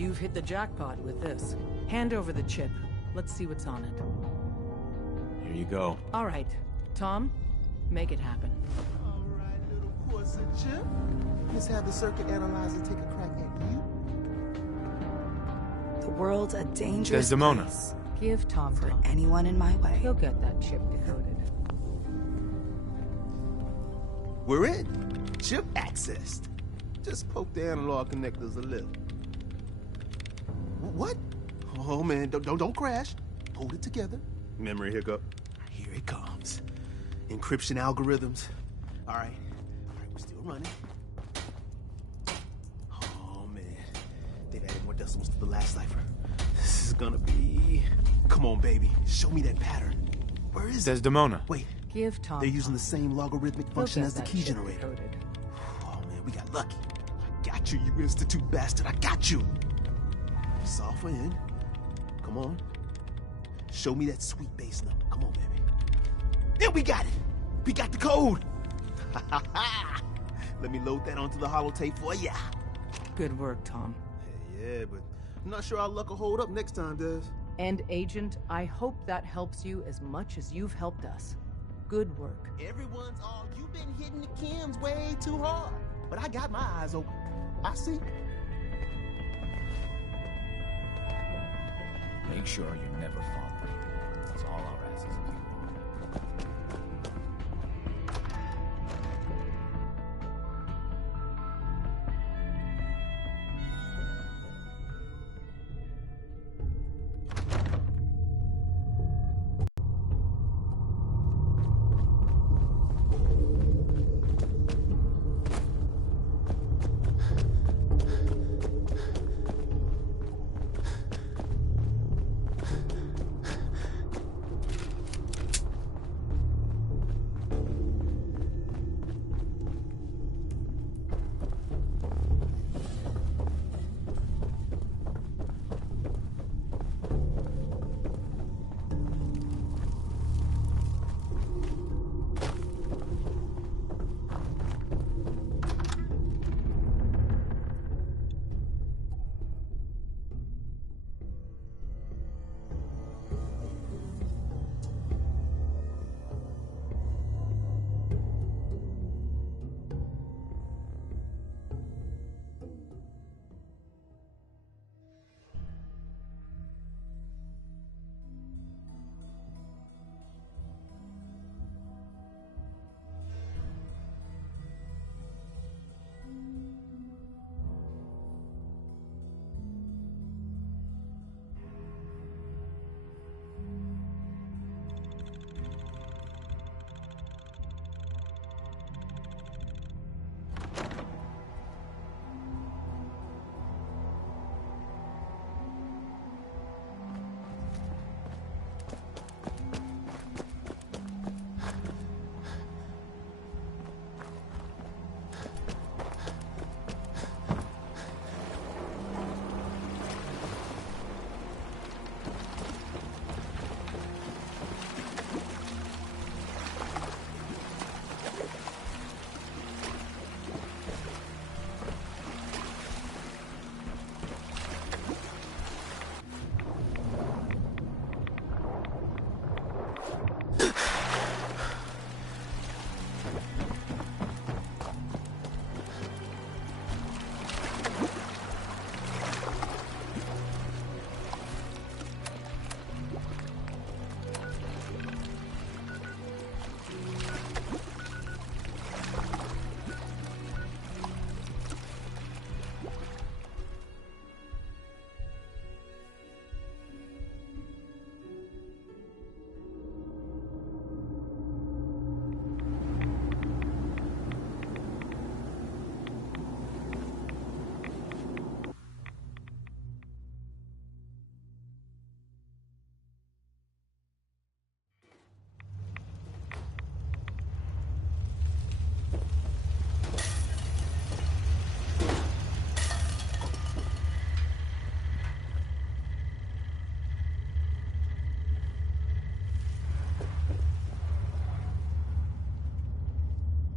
You've hit the jackpot with this. Hand over the chip. Let's see what's on it. Here you go. All right. Tom, make it happen. All right, little pussy chip. Let's have the circuit analyzer take a crack at you. The world's a dangerous Desdemona. place Give Tom for time. anyone in my way. He'll get that chip decoded. We're in. Chip accessed. Just poke the analog connectors a little. What? Oh man, don't crash. Hold it together. Memory hiccup. Here it comes. Encryption algorithms. All right, we're still running. Oh man, they've added more decimals to the last cipher. This is gonna be. Come on, baby, show me that pattern. Where is it? Desdemona. Wait, Give Tom they're using time. the same logarithmic He'll function get as the that key chip generator. decoded. Oh man, we got lucky. I got you, you institute bastard. I got you. Solve for N. Come on. Show me that sweet bass number. Come on, baby. Then we got it. We got the code. Let me load that onto the holotape for ya. Good work, Tom. Yeah, but I'm not sure our luck will hold up next time, Des. And Agent, I hope that helps you as much as you've helped us. Good work. Everyone's all, you've been hitting the chems way too hard. But I got my eyes open. I see. Make sure you never fall. That's all our asses of you.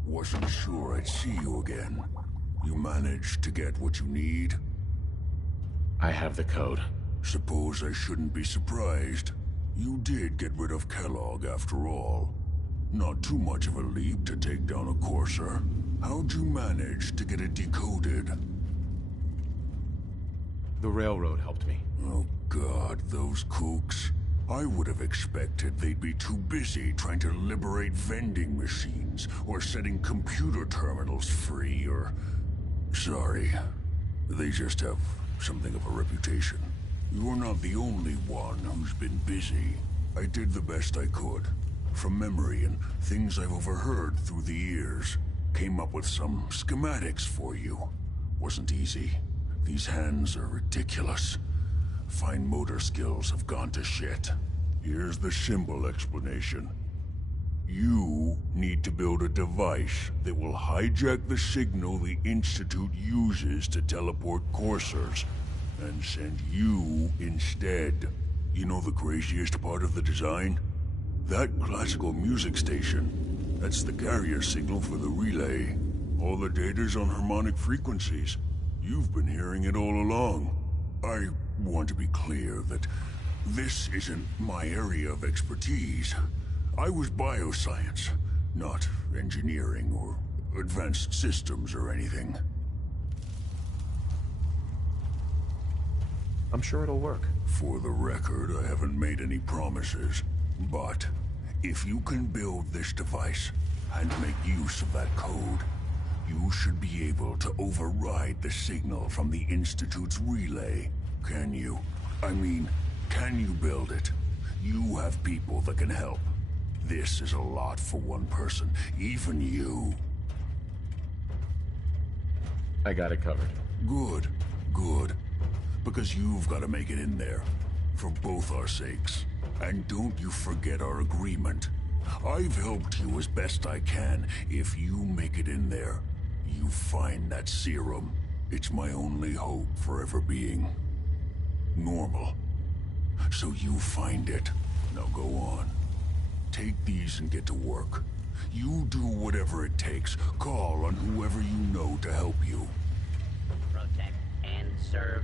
Wasn't sure I'd see you again. You managed to get what you need? I have the code. Suppose I shouldn't be surprised. You did get rid of Kellogg after all. Not too much of a leap to take down a courser. How'd you manage to get it decoded? The railroad helped me. Oh God, those kooks. I would have expected they'd be too busy trying to liberate vending machines, or setting computer terminals free, or... Sorry. They just have something of a reputation. You're not the only one who's been busy. I did the best I could. From memory and things I've overheard through the years. Came up with some schematics for you. Wasn't easy. These hands are ridiculous. Fine motor skills have gone to shit. Here's the simple explanation. You need to build a device that will hijack the signal the Institute uses to teleport coursers, and send you instead. You know the craziest part of the design? That classical music station. That's the carrier signal for the relay. All the data's on harmonic frequencies. You've been hearing it all along. I want to be clear that this isn't my area of expertise. I was bioscience, not engineering or advanced systems or anything. I'm sure it'll work. For the record, I haven't made any promises, but if you can build this device and make use of that code, you should be able to override the signal from the Institute's relay. Can you? I mean, can you build it? You have people that can help. This is a lot for one person, even you. I got it covered. Good, good. Because you've got to make it in there, for both our sakes. And don't you forget our agreement. I've helped you as best I can. If you make it in there, you find that serum. It's my only hope for ever being normal. So you find it. Now go on. Take these and get to work. You do whatever it takes. Call on whoever you know to help you. Protect and serve.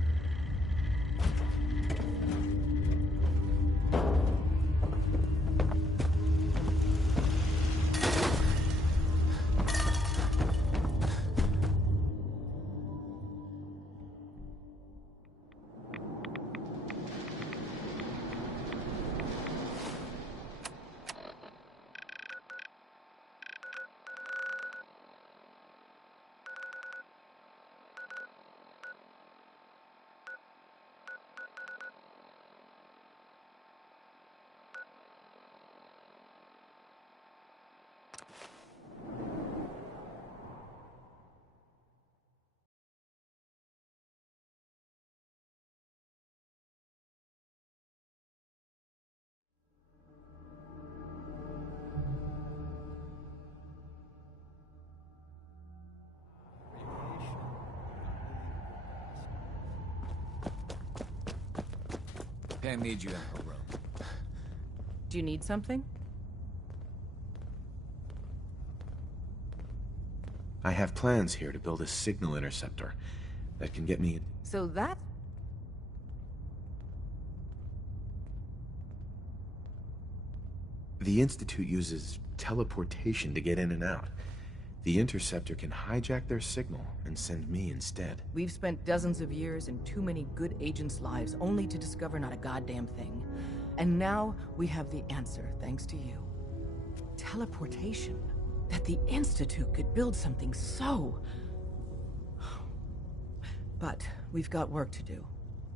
Can't need you in her room. Do you need something? I have plans here to build a signal interceptor that can get me... So that... The Institute uses teleportation to get in and out. The interceptor can hijack their signal and send me instead. We've spent dozens of years and too many good agents' lives only to discover not a goddamn thing. And now we have the answer, thanks to you. Teleportation. That the Institute could build something so... But we've got work to do.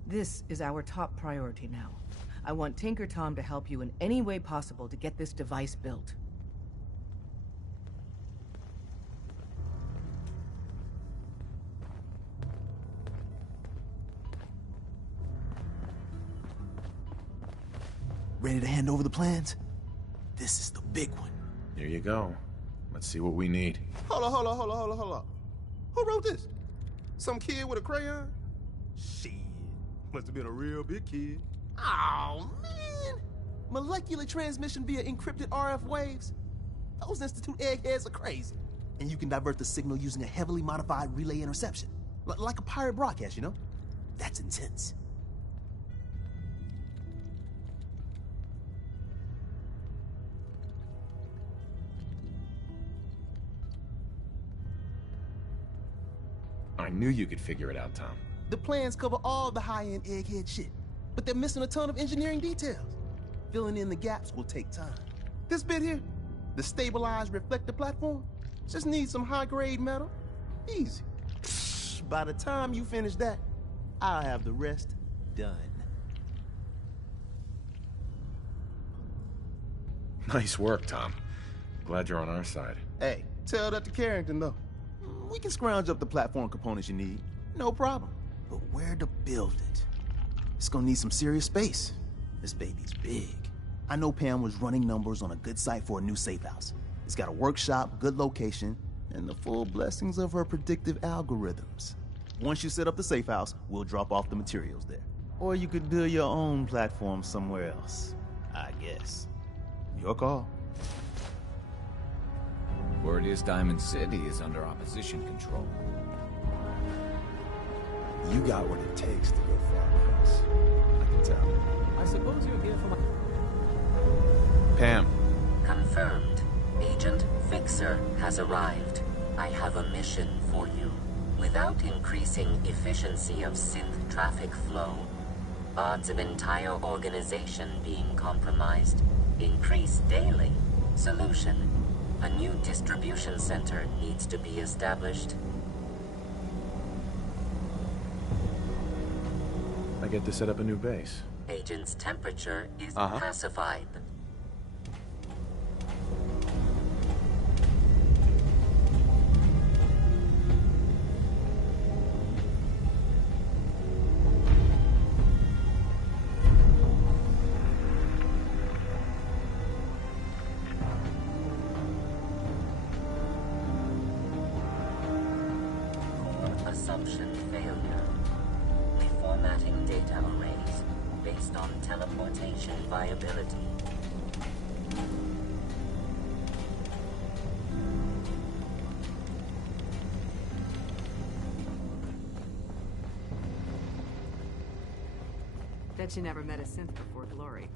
This is our top priority now. I want Tinker Tom to help you in any way possible to get this device built. Ready to hand over the plans? This is the big one. Here you go. Let's see what we need. Hold on. Who wrote this? Some kid with a crayon? Shit. Must have been a real big kid. Oh, man. Molecular transmission via encrypted RF waves? Those Institute eggheads are crazy. And you can divert the signal using a heavily modified relay interception. Like a pirate broadcast, you know? That's intense. I knew you could figure it out, Tom. The plans cover all the high-end egghead shit, but they're missing a ton of engineering details. Filling in the gaps will take time. This bit here, the stabilized reflector platform, just needs some high-grade metal. Easy. By the time you finish that, I'll have the rest done. Nice work, Tom. Glad you're on our side. Hey, tell that to Carrington, though. We can scrounge up the platform components you need. No problem. But where to build it? It's gonna need some serious space. This baby's big. I know Pam was running numbers on a good site for a new safe house. It's got a workshop, good location, and the full blessings of her predictive algorithms. Once you set up the safe house, we'll drop off the materials there. Or you could build your own platform somewhere else, I guess. Your call. Word is Diamond City is under opposition control. You got what it takes to go far across. I can tell. I suppose you're here for my... Pam. Confirmed. Agent Fixer has arrived. I have a mission for you. Without increasing efficiency of synth traffic flow, odds of entire organization being compromised increase daily. Solution: a new distribution center needs to be established. I get to set up a new base. Agent's temperature is pacified. Assumption failure. Reformatting data arrays based on teleportation viability. Bet you never met a synth before Glory.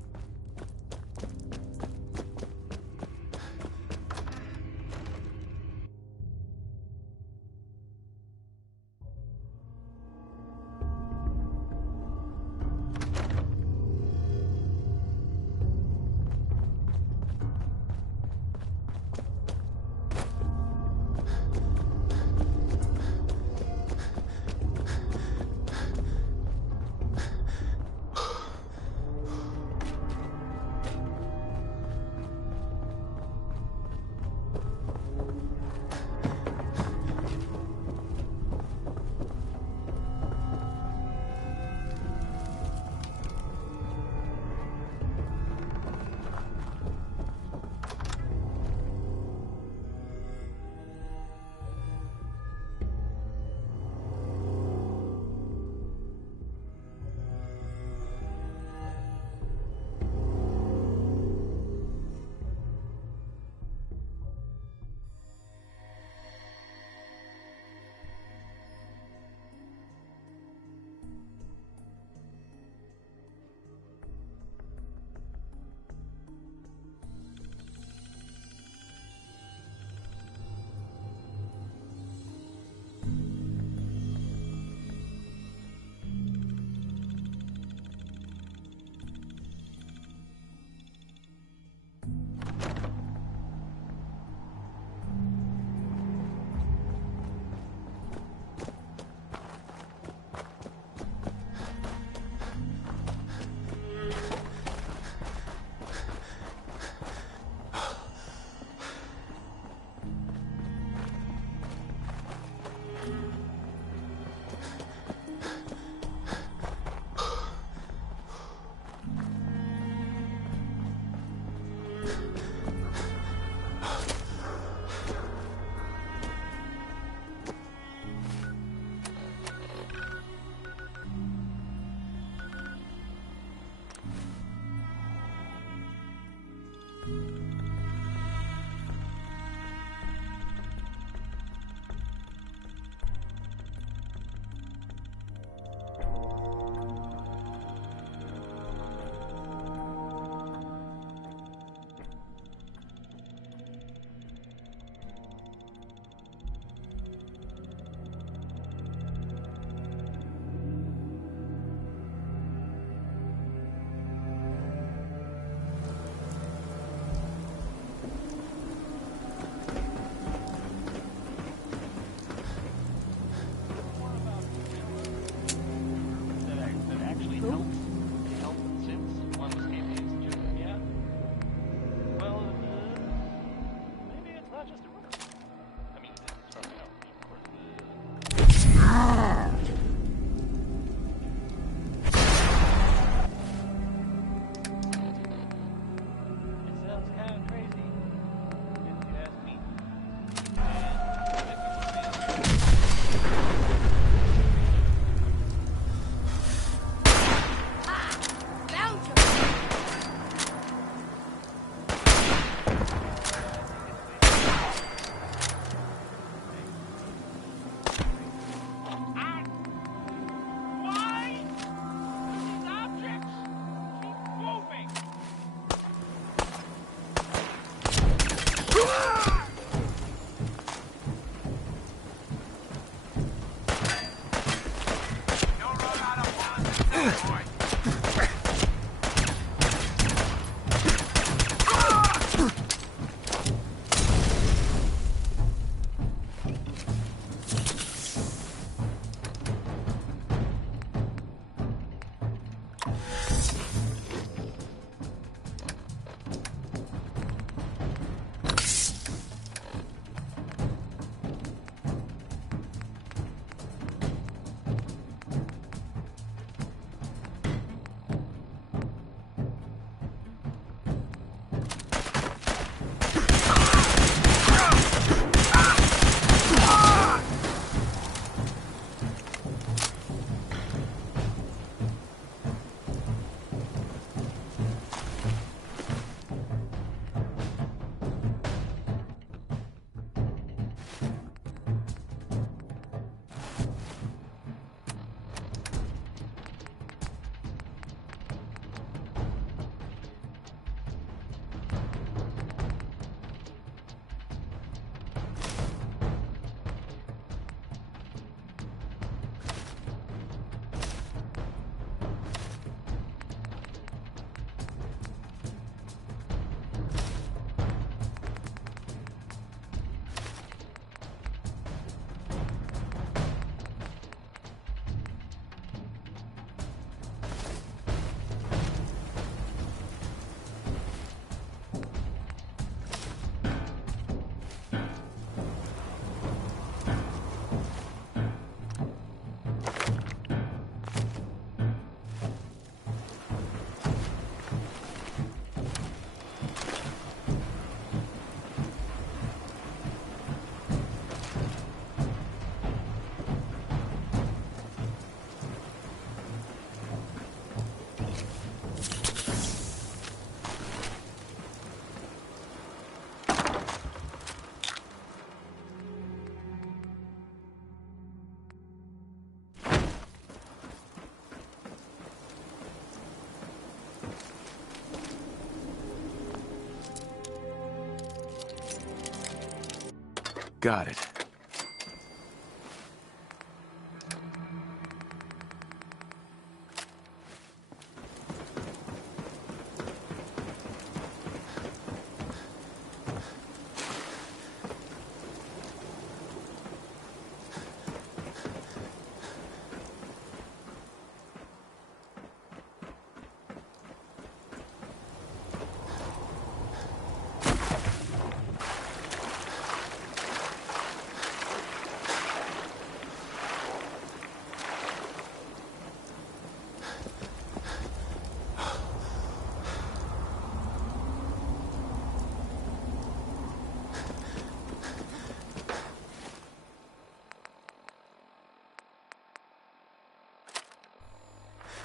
Got it.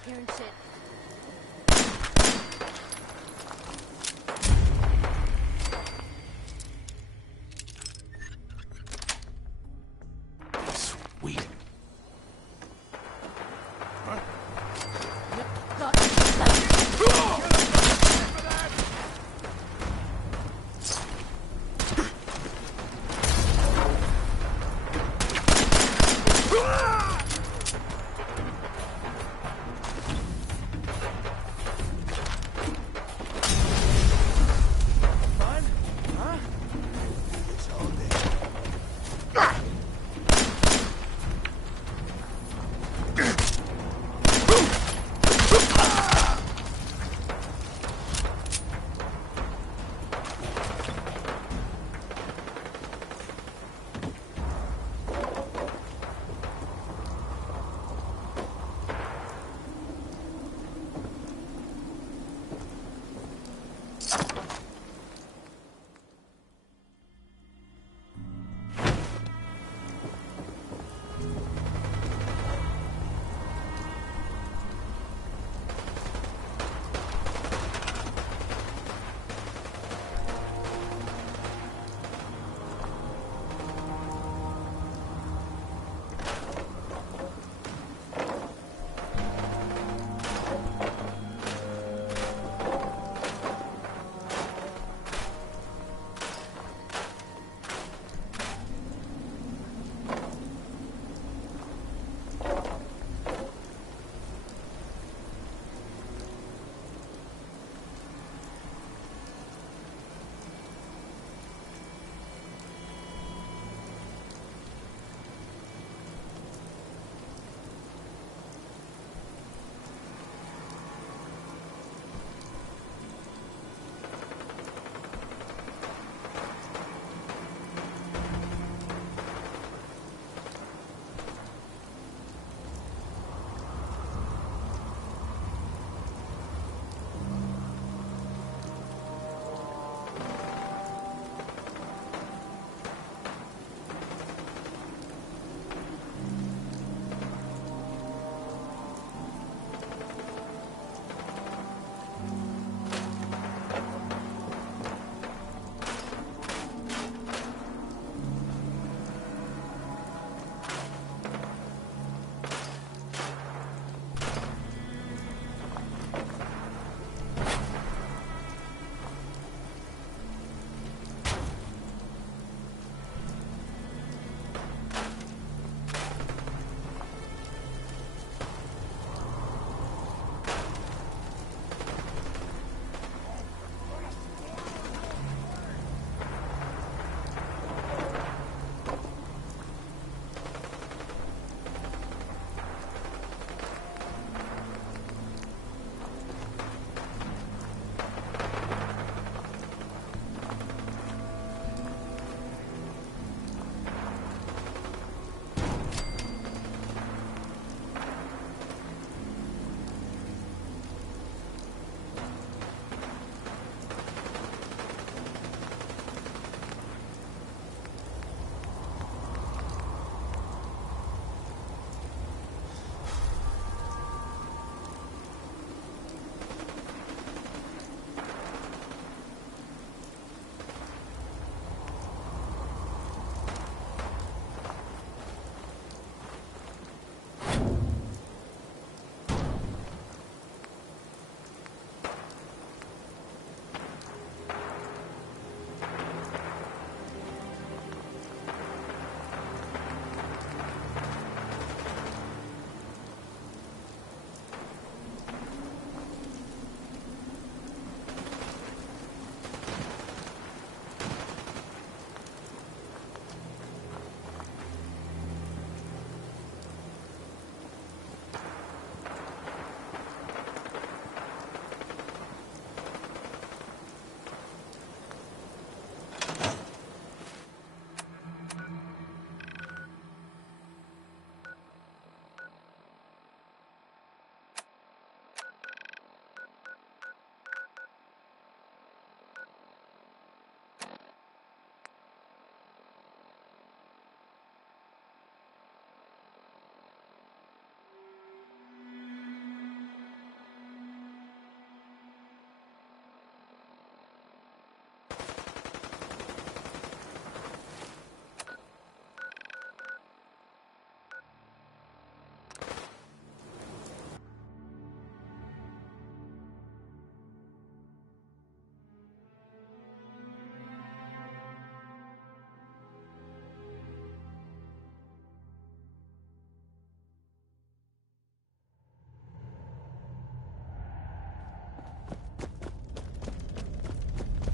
Hearing shit. Sweet.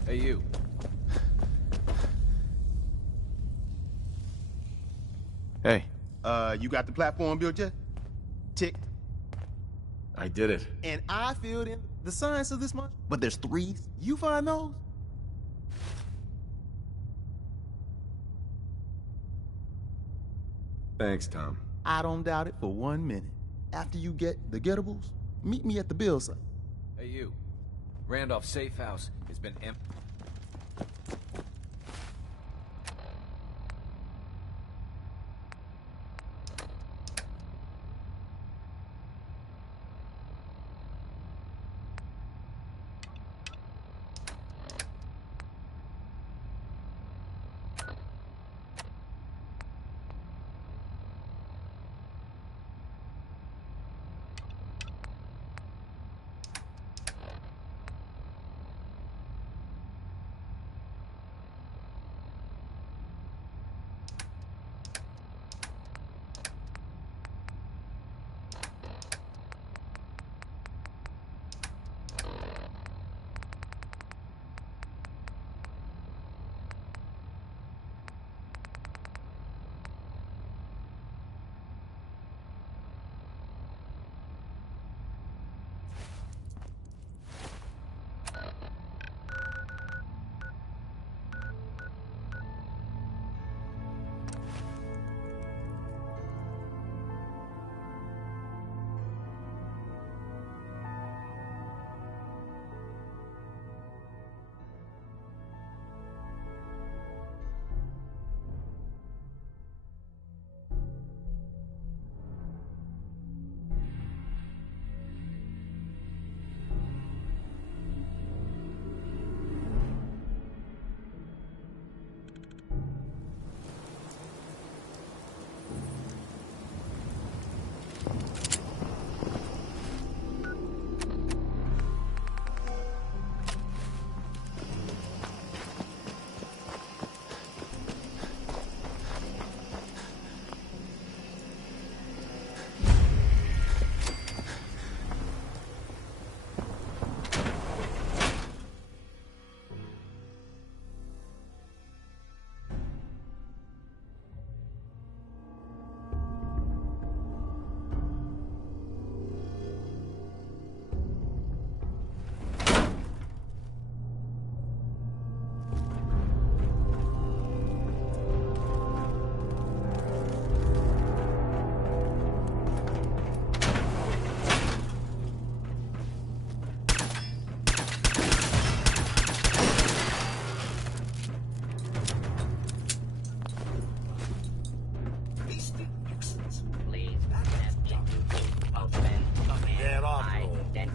Hey, you. Hey. You got the platform built yet? Ticked. I did it. And I filled in the science of this month. But there's 3. You find those? Thanks, Tom. I don't doubt it for 1 minute. After you get the gettables, meet me at the build site. Hey, you. Randolph's safe house has been empty.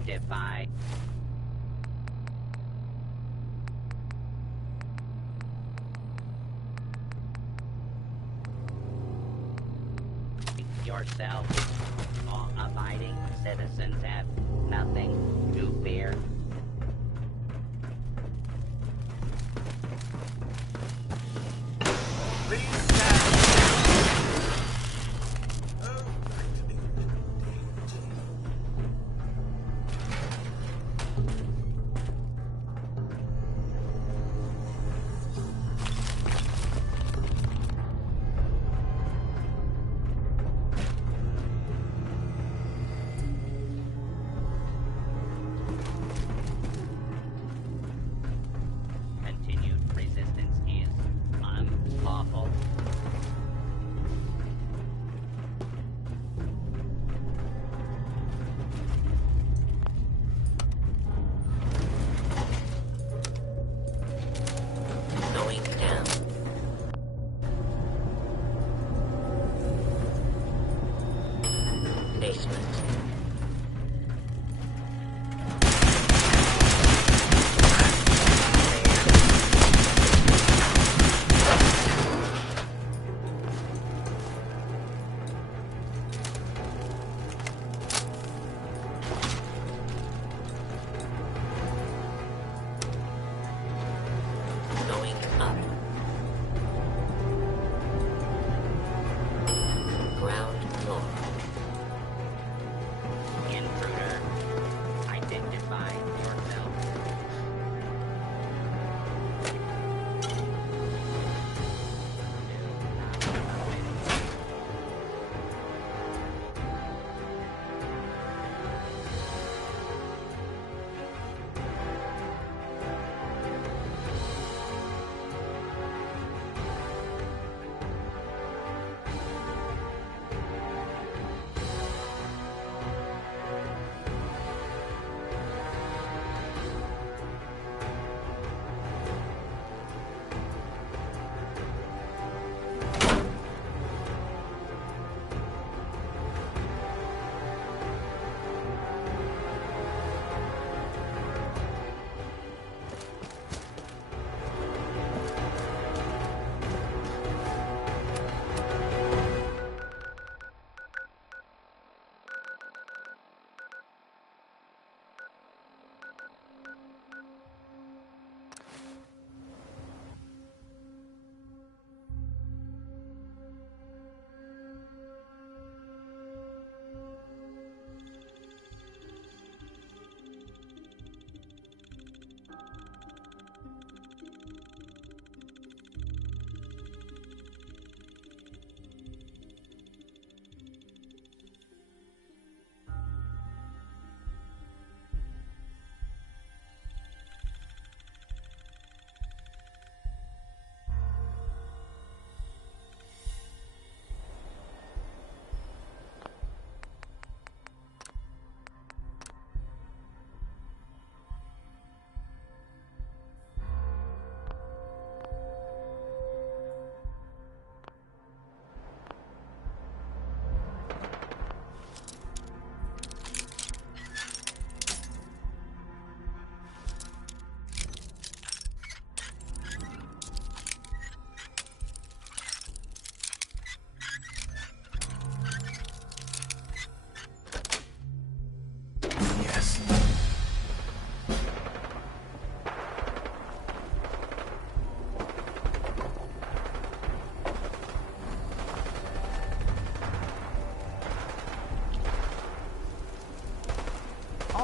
Identify. Yourself. Law-abiding citizens have nothing to fear.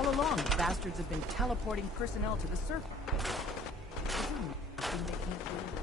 All along, the bastards have been teleporting personnel to the surface. They can't do it.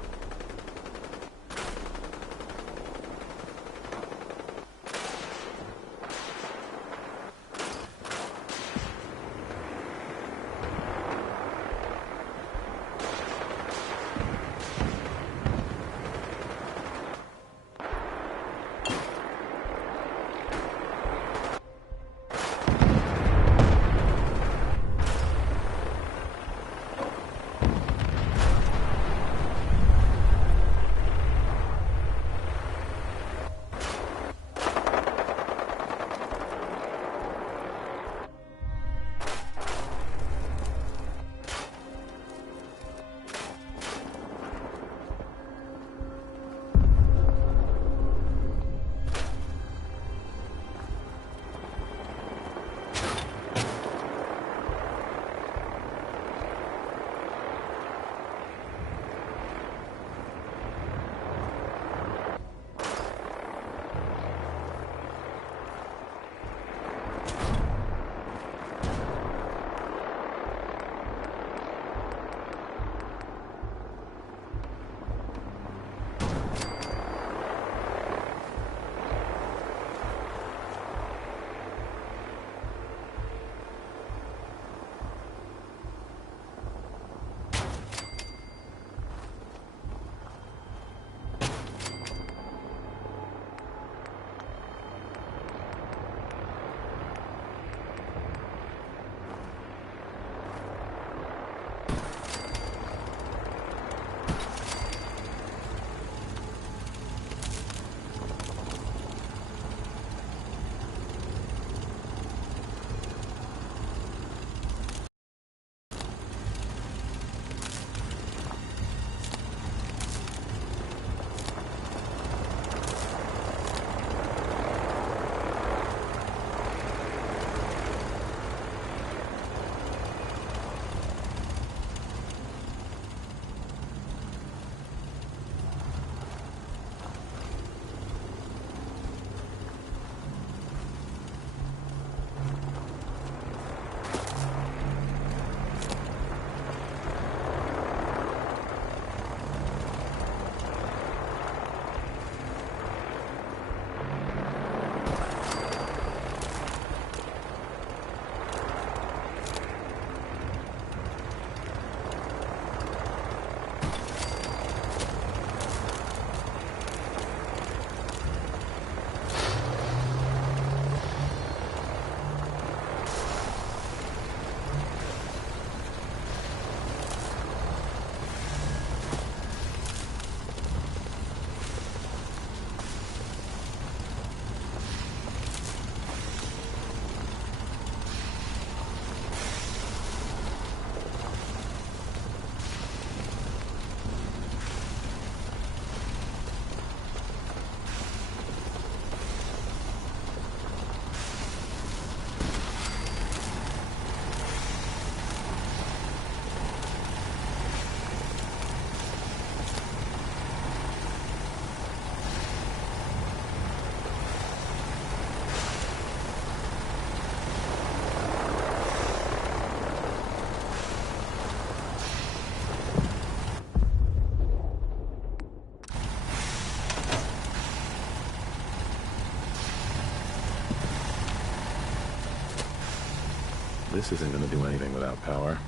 This isn't going to do anything without power.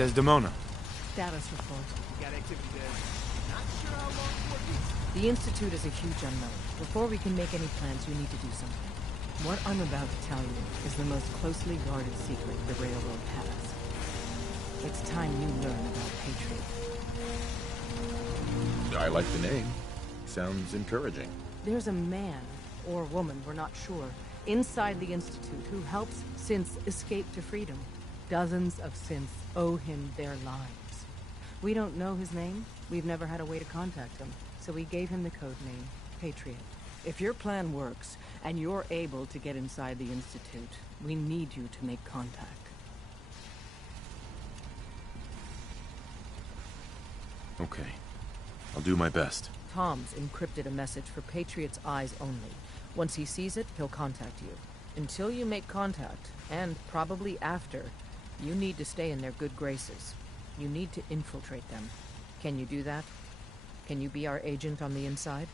Desdemona. Status report. Got activity there. Not sure how long for it. The Institute is a huge unknown. Before we can make any plans, we need to do something. What I'm about to tell you is the most closely guarded secret the Railroad has. It's time you learn about Patriot. I like the name. Sounds encouraging. There's a man, or woman, we're not sure, inside the Institute who helps synths escape to freedom. Dozens of synths owe him their lives. We don't know his name. We've never had a way to contact him, so we gave him the code name, Patriot. If your plan works, and you're able to get inside the Institute, we need you to make contact. Okay. I'll do my best. Tom's encrypted a message for Patriot's eyes only. Once he sees it, he'll contact you. Until you make contact, and probably after, you need to stay in their good graces. You need to infiltrate them. Can you do that? Can you be our agent on the inside?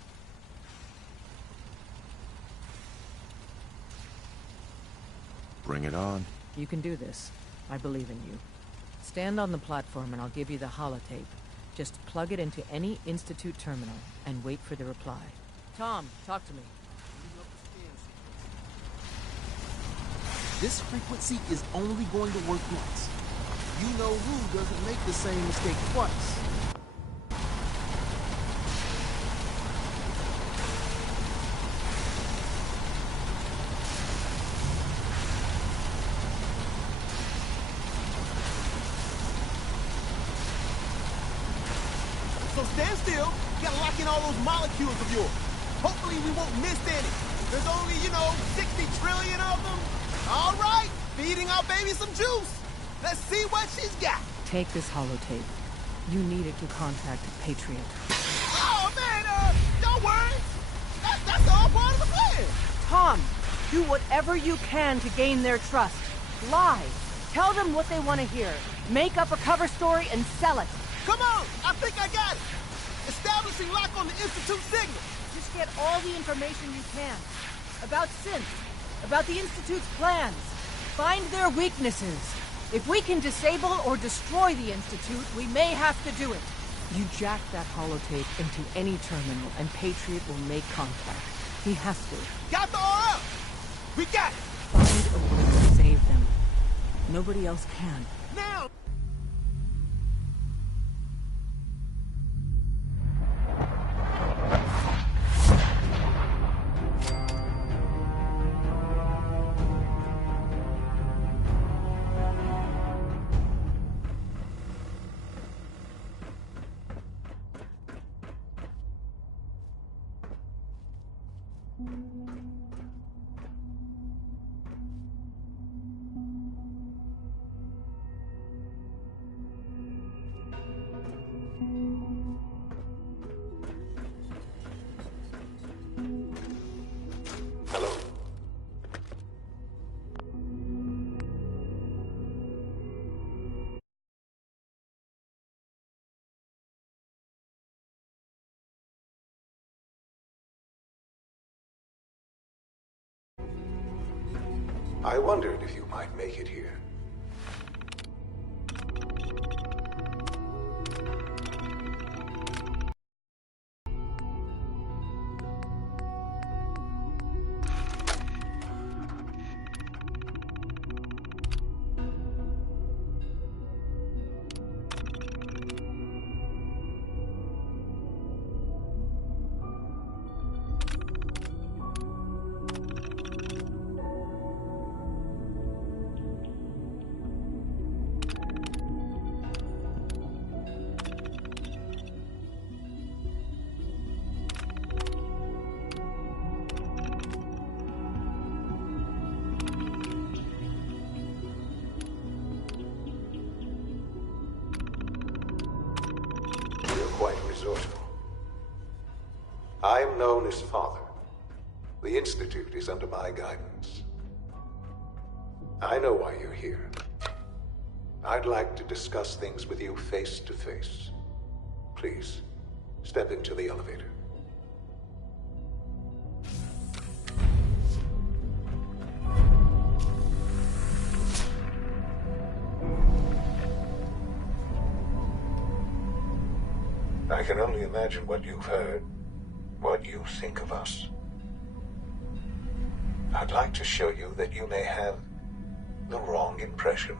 Bring it on. You can do this. I believe in you. Stand on the platform and I'll give you the holotape. Just plug it into any Institute terminal and wait for the reply. Tom, talk to me. This frequency is only going to work once. You know who doesn't make the same mistake twice. So stand still. You gotta lock in all those molecules of yours. Hopefully we won't miss any. There's only, 60 trillion of them. All right, feeding our baby some juice. Let's see what she's got. Take this holotape. You need it to contact Patriot. Oh, man, don't worry. That's all part of the plan. Tom, do whatever you can to gain their trust. Lie. Tell them what they want to hear. Make up a cover story and sell it. Come on, I think I got it. Establishing lock on the Institute signal. Just get all the information you can. About synths. About the Institute's plans. Find their weaknesses. If we can disable or destroy the Institute, we may have to do it. You jack that holotape into any terminal and Patriot will make contact. He has to. Got the RL! We got it! Find a way to save them. Nobody else can. Now! I wondered if you might make it here. I am known as Father. The Institute is under my guidance. I know why you're here. I'd like to discuss things with you face to face. Please, step into the elevator. I can only imagine what you've heard, what you think of us. I'd like to show you that you may have the wrong impression.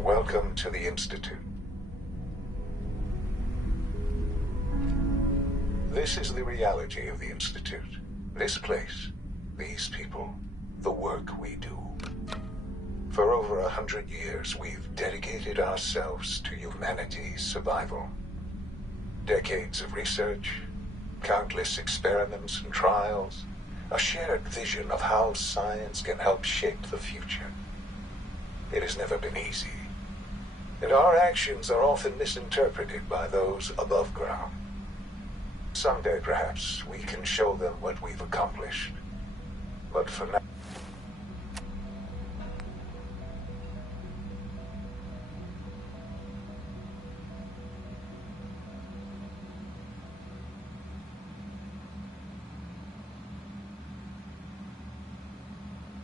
Welcome to the Institute. This is the reality of the Institute. This place, these people, the work we do. For over 100 years, we've dedicated ourselves to humanity's survival. Decades of research, countless experiments and trials, a shared vision of how science can help shape the future. It has never been easy, and our actions are often misinterpreted by those above ground. Someday, perhaps, we can show them what we've accomplished. But for now...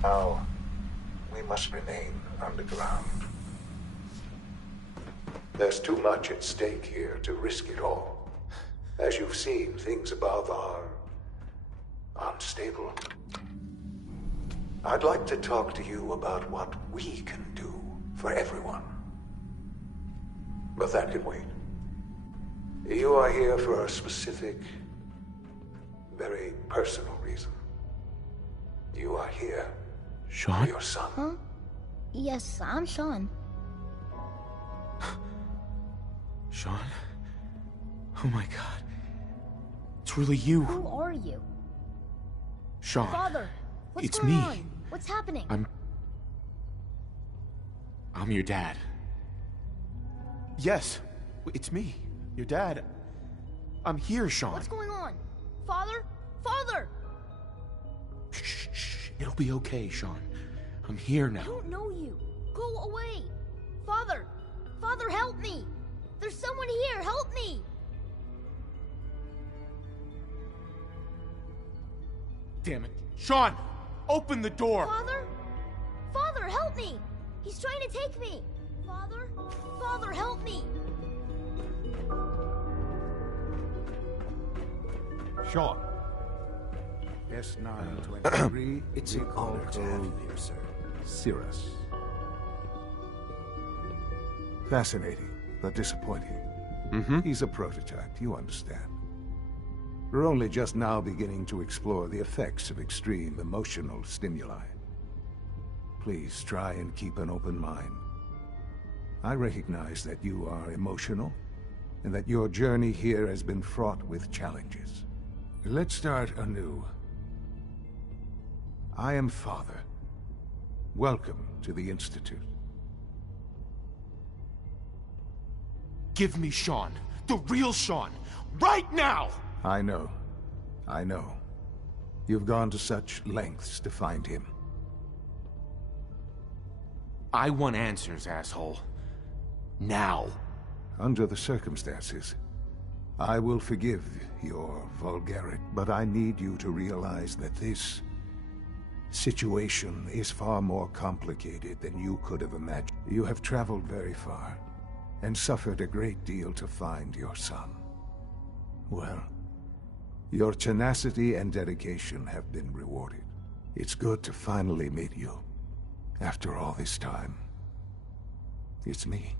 Now, we must remain underground. There's too much at stake here to risk it all. As you've seen, things above are unstable. I'd like to talk to you about what we can do for everyone. But that can wait. You are here for a specific, very personal reason. You are here Sean? for your son. Huh? Yes, I'm Sean. Sean? Oh my god. It's really you. Who are you? Sean. Father, what's It's going me. on? What's happening? I'm your dad. Yes, it's me, your dad. I'm here, Sean. What's going on? Father? Father! Shh. It'll be okay, Sean. I'm here now. I don't know you. Go away. Father! Father, help me! There's someone here. Help me! Damn it. Sean! Open the door! Father? Father, help me! He's trying to take me! Father? Father, help me! Sean. S923. It's an honor to have you here, sir. Cirrus. Fascinating, but disappointing. He's a prototype, you understand. We're only just now beginning to explore the effects of extreme emotional stimuli. Please try and keep an open mind. I recognize that you are emotional, and that your journey here has been fraught with challenges. Let's start anew. I am Father. Welcome to the Institute. Give me Sean. The real Sean. Right now! I know. You've gone to such lengths to find him. I want answers, asshole. Now. Under the circumstances, I will forgive your vulgarity, but I need you to realize that this situation is far more complicated than you could have imagined. You have traveled very far, and suffered a great deal to find your son. Well, your tenacity and dedication have been rewarded. It's good to finally meet you, after all this time. It's me.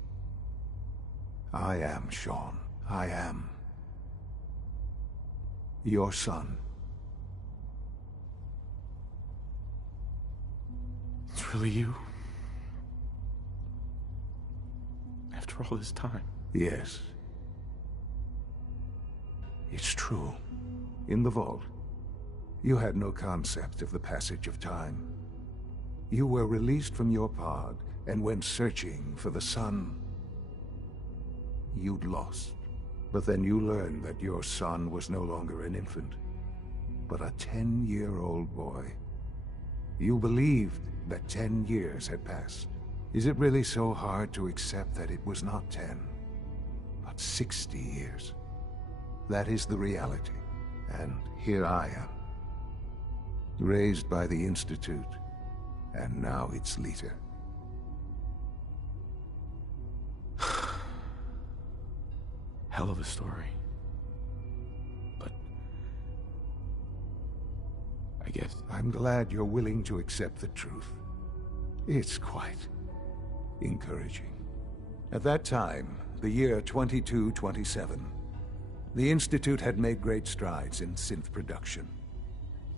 I am Sean. I am your son. It's really you? After all this time? Yes. It's true. In the vault, you had no concept of the passage of time. You were released from your pod and went searching for the son you'd lost. But then you learned that your son was no longer an infant, but a 10-year-old boy. You believed that 10 years had passed. Is it really so hard to accept that it was not 10, but 60 years? That is the reality. And here I am, raised by the Institute, and now its leader. Hell of a story. But I guess... I'm glad you're willing to accept the truth. It's quite encouraging. At that time, the year 2227, the Institute had made great strides in synth production.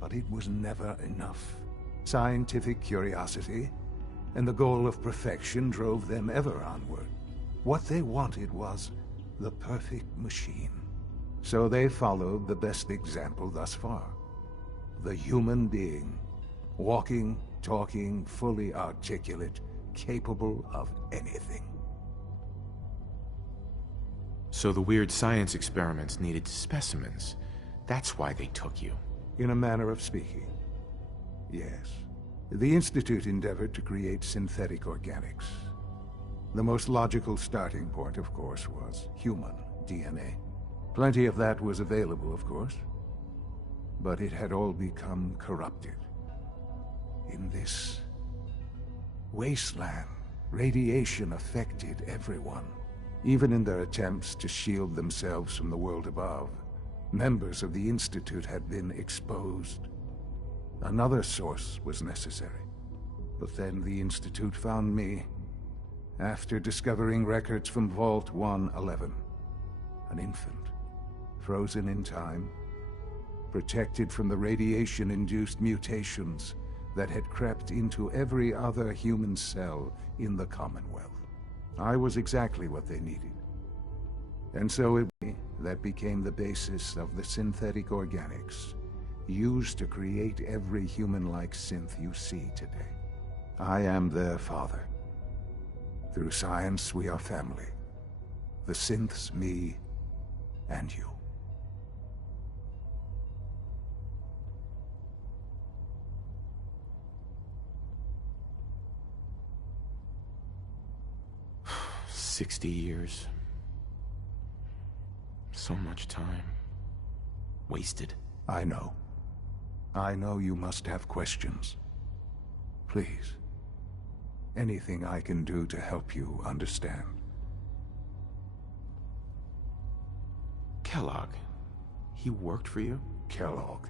But it was never enough. Scientific curiosity and the goal of perfection drove them ever onward. What they wanted was the perfect machine. So they followed the best example thus far. The human being. Walking, talking, fully articulate, capable of anything. So the weird science experiments needed specimens. That's why they took you. In a manner of speaking, yes. The Institute endeavored to create synthetic organics. The most logical starting point, of course, was human DNA. Plenty of that was available, of course. But it had all become corrupted. In this wasteland, radiation affected everyone. Even in their attempts to shield themselves from the world above, members of the Institute had been exposed. Another source was necessary. But then the Institute found me, after discovering records from Vault 111. An infant, frozen in time, protected from the radiation-induced mutations that had crept into every other human cell in the Commonwealth. I was exactly what they needed. And so that became the basis of the synthetic organics used to create every human-like synth you see today. I am their father. Through science, we are family. The synths, me, and you. "60 years. So much time. Wasted." I know. I know you must have questions. Please. Anything I can do to help you understand. Kellogg. He worked for you? Kellogg.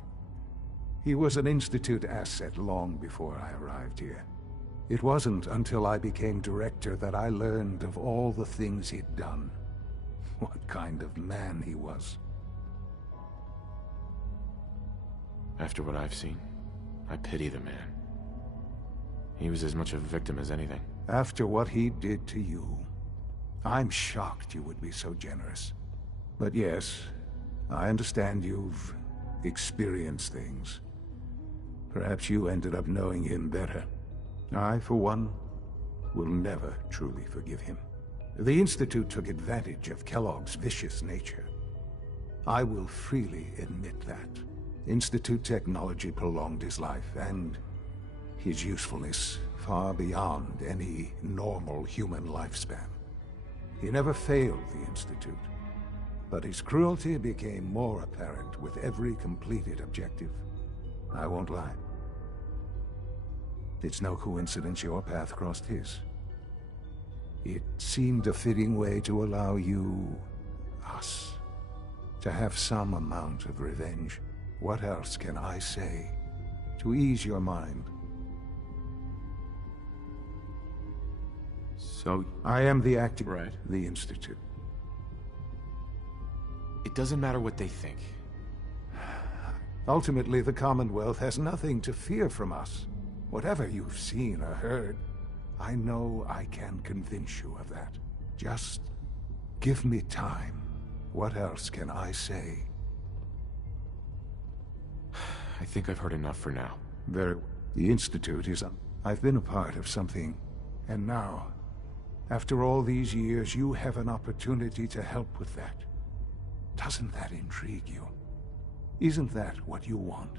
He was an Institute asset long before I arrived here. It wasn't until I became director that I learned of all the things he'd done. What kind of man he was. After what I've seen, I pity the man. He was as much a victim as anything. After what he did to you, I'm shocked you would be so generous. But yes, I understand you've experienced things. Perhaps you ended up knowing him better. I, for one, will never truly forgive him. The Institute took advantage of Kellogg's vicious nature. I will freely admit that. Institute technology prolonged his life, and his usefulness far beyond any normal human lifespan. He never failed the Institute, but his cruelty became more apparent with every completed objective. I won't lie. It's no coincidence your path crossed his. It seemed a fitting way to allow you, us, to have some amount of revenge. What else can I say to ease your mind? So... I am the acting... Right. The Institute. It doesn't matter what they think. Ultimately, the Commonwealth has nothing to fear from us. Whatever you've seen or heard, I know I can convince you of that. Just give me time. What else can I say? I think I've heard enough for now. The Institute is... I've been a part of something, and now, after all these years, you have an opportunity to help with that. Doesn't that intrigue you? Isn't that what you want?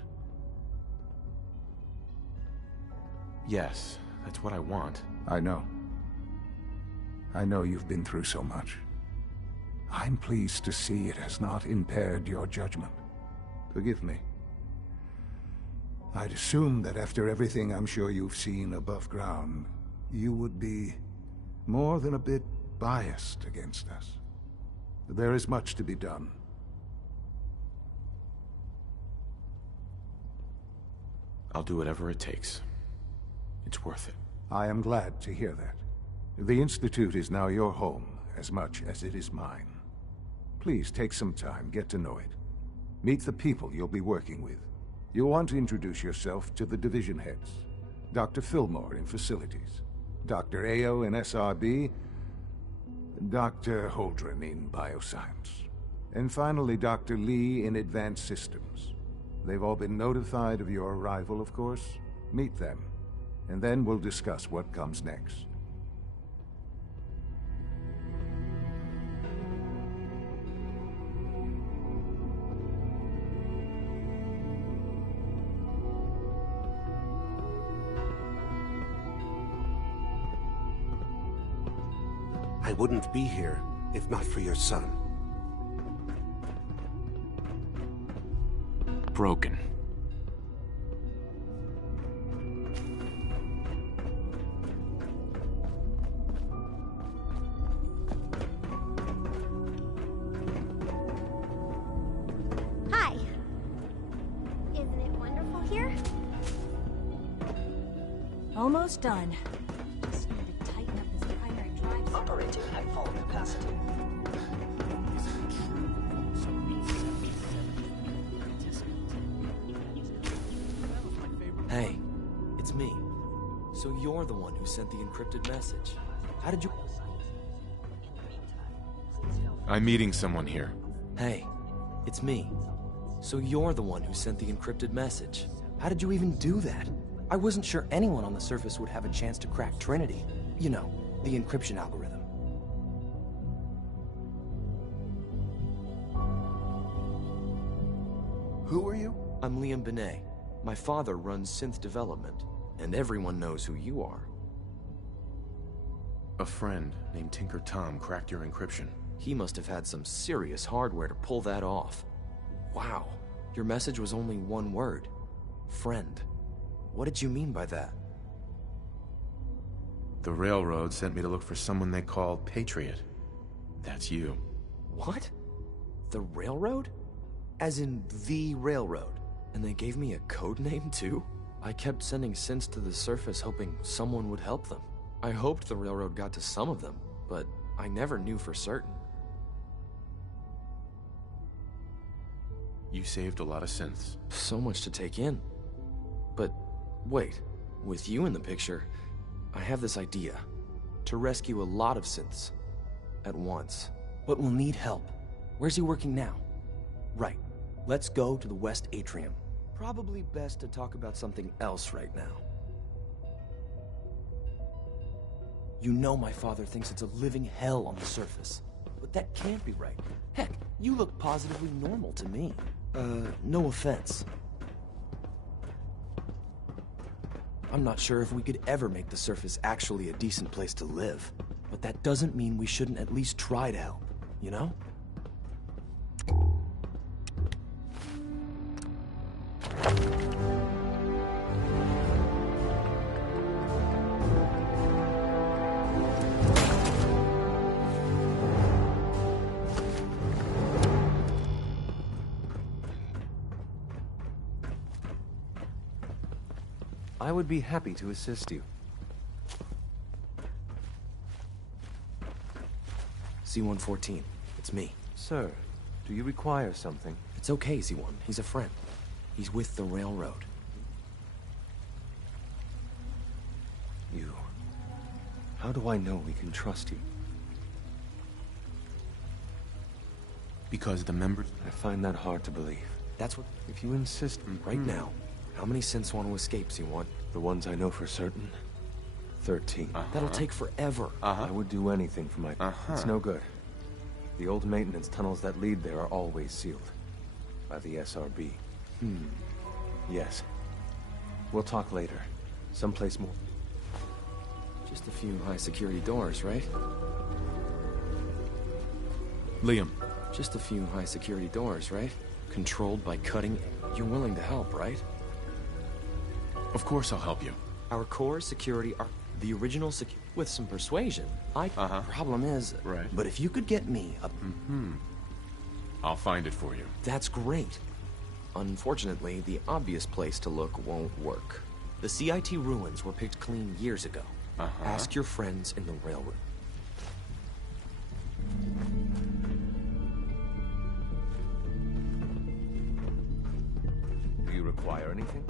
Yes, that's what I want. I know. I know you've been through so much. I'm pleased to see it has not impaired your judgment. Forgive me. I'd assumed that after everything I'm sure you've seen above ground, you would be more than a bit biased against us. There is much to be done. I'll do whatever it takes. It's worth it. I am glad to hear that. The Institute is now your home, as much as it is mine. Please take some time, get to know it. Meet the people you'll be working with. You'll want to introduce yourself to the division heads. Dr. Fillmore in Facilities, Dr. Ayo in SRB, Dr. Holdren in Bioscience, and finally Dr. Lee in Advanced Systems. They've all been notified of your arrival, of course. Meet them, and then we'll discuss what comes next. I wouldn't be here if not for your son. Broken. Hi. Isn't it wonderful here? Almost done. Just need to tighten up this primary drive. Operating at full capacity. Hey, it's me. So you're the one who sent the encrypted message. How did you... I'm meeting someone here. Hey, it's me. So you're the one who sent the encrypted message. How did you even do that? I wasn't sure anyone on the surface would have a chance to crack Trinity. You know, the encryption algorithm. Who are you? I'm Liam Benet. My father runs synth development, and everyone knows who you are. A friend named Tinker Tom cracked your encryption. He must have had some serious hardware to pull that off. Wow, your message was only one word. Friend. What did you mean by that? The railroad sent me to look for someone they call Patriot. That's you. What? The railroad? As in the railroad? And they gave me a code name too? I kept sending synths to the surface hoping someone would help them. I hoped the railroad got to some of them, but I never knew for certain. You saved a lot of synths. So much to take in. But wait, with you in the picture, I have this idea. To rescue a lot of synths at once. But we'll need help. Where's he working now? Right. Let's go to the West Atrium. Probably best to talk about something else right now. You know my father thinks it's a living hell on the surface. But that can't be right. Heck, you look positively normal to me. No offense. I'm not sure if we could ever make the surface actually a decent place to live. But that doesn't mean we shouldn't at least try to help, you know? I would be happy to assist you. C-114, it's me. Sir, do you require something? It's okay, Z-1. He's a friend. He's with the railroad. You... How do I know we can trust you? Because the members... I find that hard to believe. That's what... If you insist... Right now, how many synths want to escape, Z-1? The ones I know for certain... 13. That'll take forever. I would do anything for my... It's no good. The old maintenance tunnels that lead there are always sealed. By the SRB. Yes. We'll talk later. Someplace more. Just a few high-security doors, right? Liam. Just a few high-security doors, right? Controlled by cutting... You're willing to help, right? Of course I'll help you. Our core security are... The original security... With some persuasion, Problem is... Right. But if you could get me a... I'll find it for you. That's great. Unfortunately, the obvious place to look won't work. The CIT ruins were picked clean years ago. Ask your friends in the railroad. Do you require anything?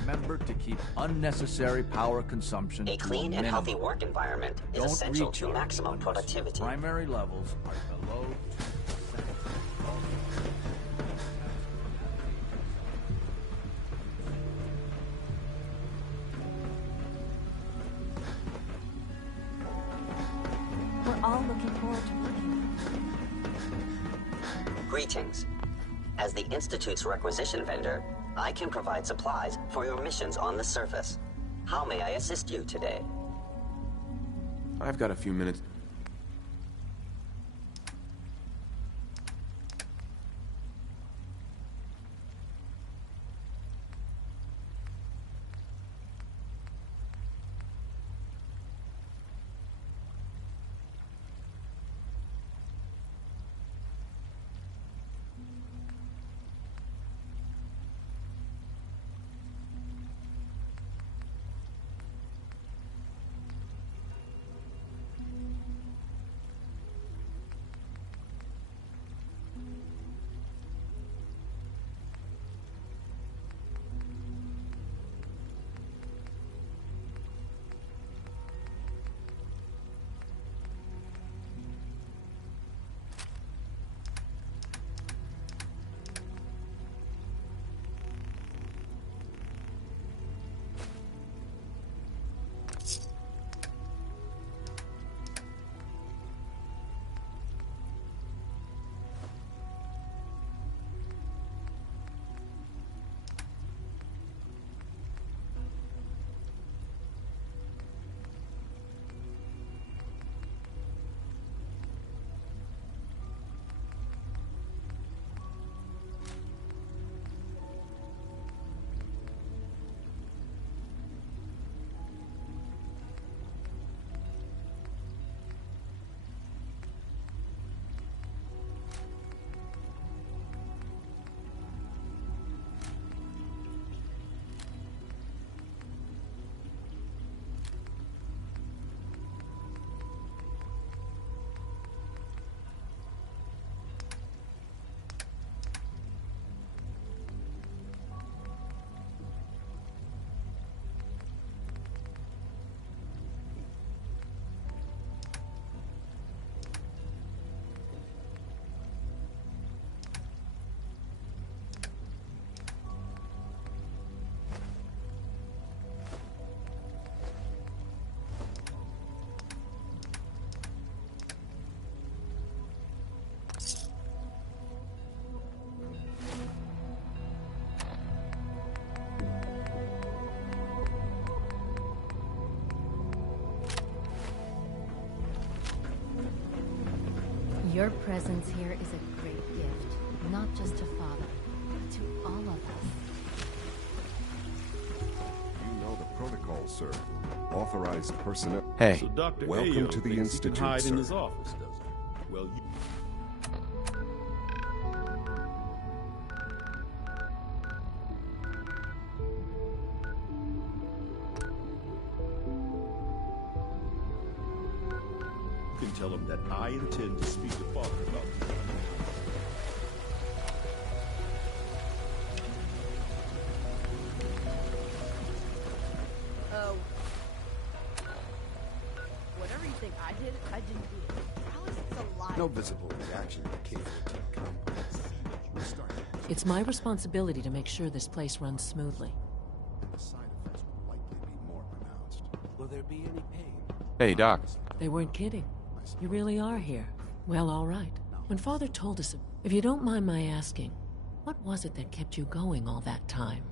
Remember to keep unnecessary power consumption A to clean and minimum. healthy work environment is Don't essential to recharge maximum unless productivity. Primary levels are below 2%. We're all looking forward to working. Greetings. As the Institute's requisition vendor, I can provide supplies for your missions on the surface. How may I assist you today? I've got a few minutes. Your presence here is a great gift, not just to Father, but to all of us. You know the protocol, sir. Authorized personnel. Hey. So Dr. Welcome Ayo to the thinks Institute, he can hide sir. in his office, doesn't he? Well, you... You can tell him that I intend to speak to Father about this. Whatever you think I did, I didn't do it. Alice is a liar. No visible reaction indicated to the complex. It's my responsibility to make sure this place runs smoothly. The side effects will likely be more pronounced. Will there be any pain? Hey, Doc. They weren't kidding. You really are here. Well, all right. When Father told us, if you don't mind my asking, what was it that kept you going all that time?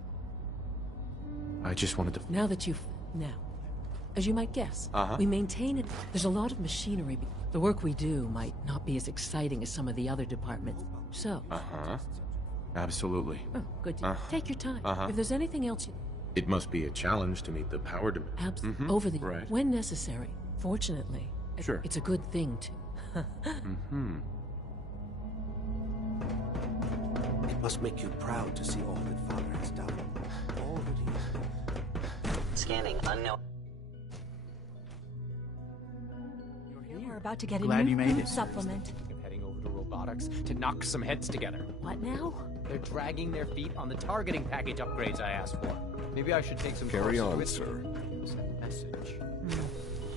I just wanted to... Now that you've... Now, as you might guess, we maintain it. There's a lot of machinery. The work we do might not be as exciting as some of the other departments. So... Absolutely. Oh, good. Take your time. If there's anything else you... It must be a challenge to meet the power demand. Over the... Right. When necessary. Fortunately. Sure. It's a good thing to... Must make you proud to see all that Father has done. All that he has done. Scanning unknown. We're about to get Glad a you new made food it. supplement. Heading over to robotics to knock some heads together. What now? They're dragging their feet on the targeting package upgrades I asked for. Maybe I should take some Carry courses on, with sir. message.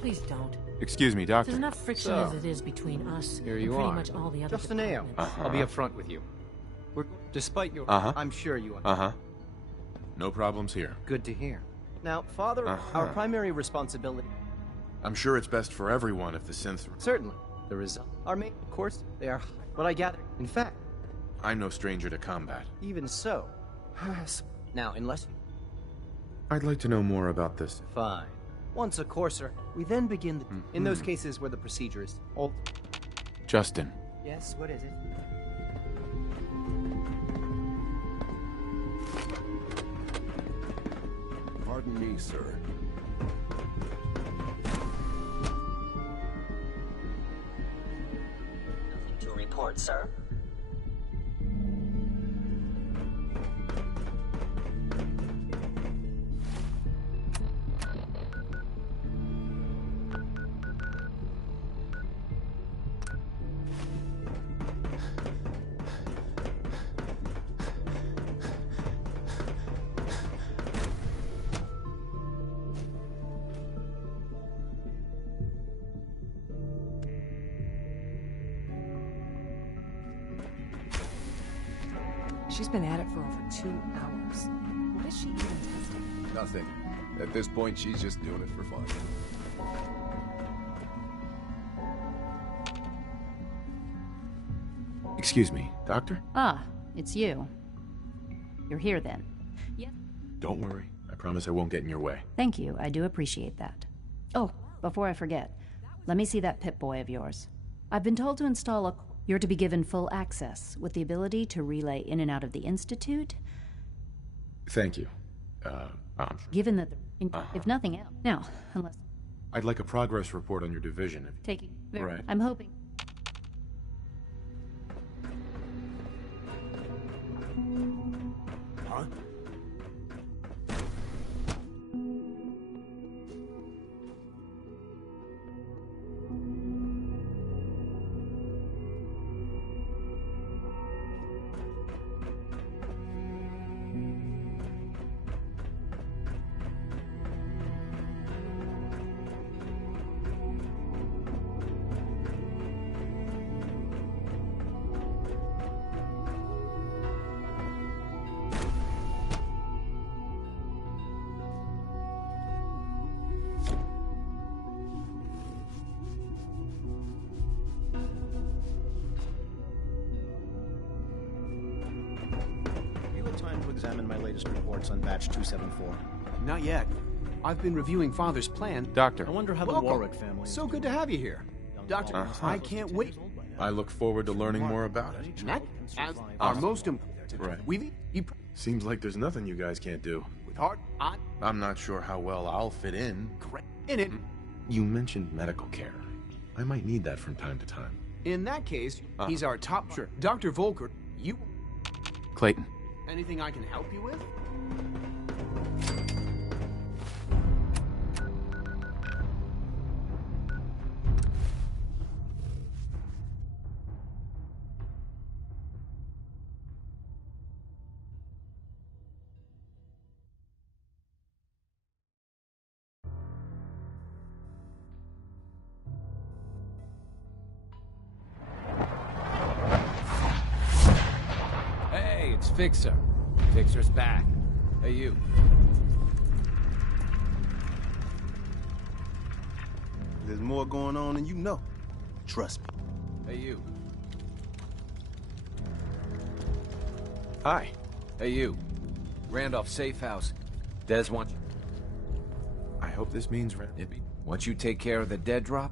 Please don't. Excuse me, Doctor. There's enough friction So, as it is between us Here and you pretty are. much all the other Just an AO. departments. I'll be upfront with you. Despite your... I'm sure you Uh-huh. No problems here. Good to hear. Now, Father, our primary responsibility... I'm sure it's best for everyone if the synths... Certainly. The result... Our main course, they are... What I gather. In fact... I'm no stranger to combat. Even so... Now, unless... I'd like to know more about this. Fine. Once a courser, we then begin the... In those cases where the procedure is... All... Justin. Yes, what is it? Pardon me, sir. Nothing to report, sir. She's been at it for over 2 hours. What is she even testing? Nothing. At this point, she's just doing it for fun. Excuse me, Doctor? Ah, it's you. You're here then. Don't worry. I promise I won't get in your way. Thank you, I do appreciate that. Oh, before I forget, let me see that Pip-Boy of yours. I've been told to install a... You're to be given full access, with the ability to relay in and out of the Institute. Thank you. Given that... If nothing else... Now, unless... I'd like a progress report on your division. Taking... Right. I'm hoping... Huh? Time to examine my latest reports on batch 274. Not yet. I've been reviewing Father's plan. Doctor. I wonder how the Welcome. Warwick family... So good to have you here. Doctor, I can't wait. I look forward to learning more about it. And that as our most important. Right. Seems like there's nothing you guys can't do. With heart, I'm not sure how well I'll fit in. in it. You mentioned medical care. I might need that from time to time. In that case, he's our top... Sure. Dr. Volker, you... Clayton. Anything I can help you with? Hey, it's Fixer. Fixer's back. Hey, you. There's more going on than you know. Trust me. Hey, you. Hi. Hey, you. Randolph Safe House. Des wants... I hope this means... Once you take care of the dead drop?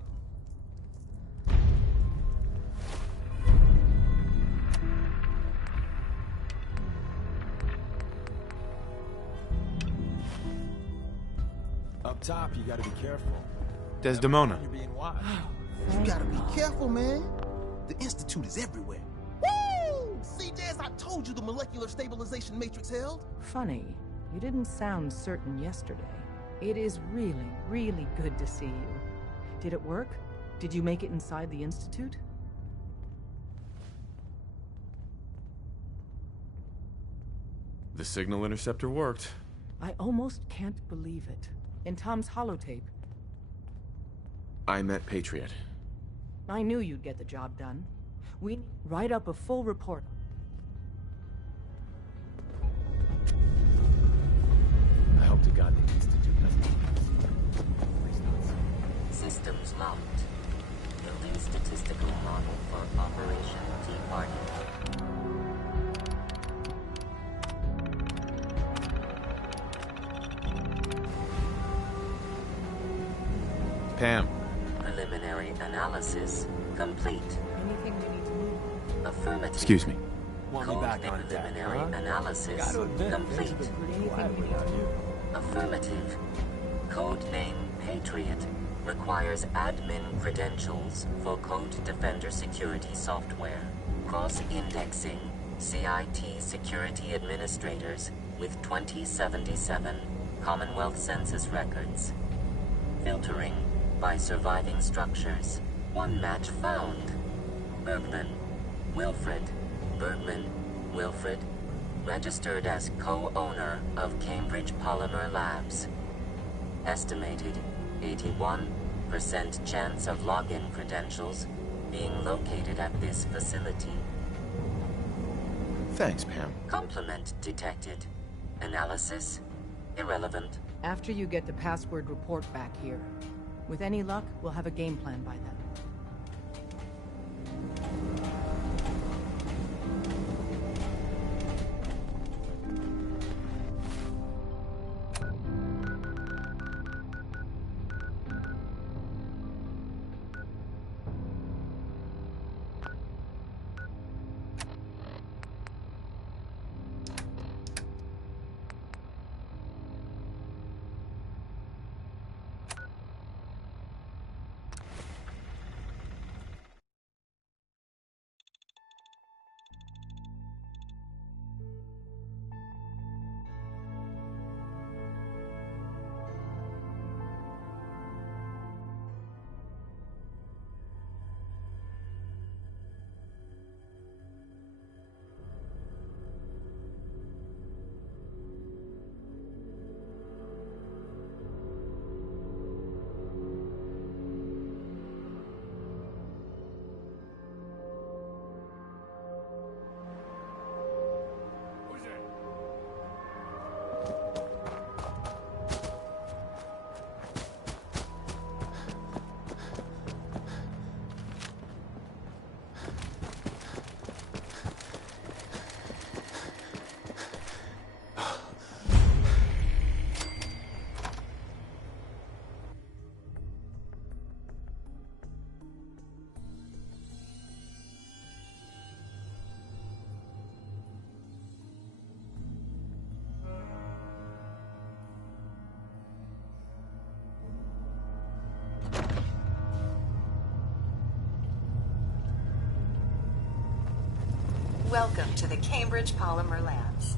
Up top, you gotta be careful. Desdemona. You're being watched. You gotta be careful, man. The Institute is everywhere. Woo! See, Des, I told you the molecular stabilization matrix held. Funny, you didn't sound certain yesterday. It is really, really good to see you. Did it work? Did you make it inside the Institute? The signal interceptor worked. I almost can't believe it. In Tom's holotape. I met Patriot. I knew you'd get the job done. We write up a full report. I hope to God the Institute doesn't. Systems locked. Building statistical model for Operation Tea Party. Pam. Preliminary analysis complete. Anything we need to move? Affirmative. Excuse me. Want me back on preliminary analysis complete. Affirmative. Codename Patriot requires admin credentials for Code Defender security software. Cross-indexing CIT security administrators with 2077 Commonwealth Census records. Filtering by surviving structures. One match found. Bergman, Wilfred. Bergman, Wilfred, registered as co-owner of Cambridge Polymer Labs. Estimated 81% chance of login credentials being located at this facility. Thanks, Pam. Complement detected. Analysis irrelevant. After you get the password report back here. With any luck, we'll have a game plan by then. Welcome to the Cambridge Polymer Labs.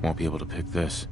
Won't be able to pick this.